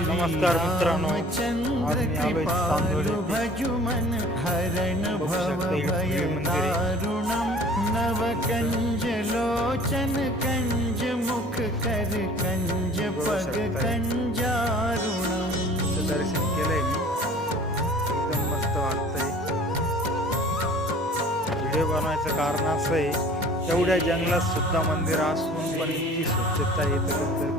नमस्कार मित्रांनो, आज मी आलोय चांदोड भजुमन हरण भव भय दारुणम नवकंज लोचन कंज मुख कर कंज पग कंजारुणम. दर्शन केलंय मी, एकदम मस्त वाटतंय. व्हिडिओ बनवायचं कारण असं आहे, एवढ्या जंगलात सुद्धा मंदिर असून पण इतकी स्वच्छता येत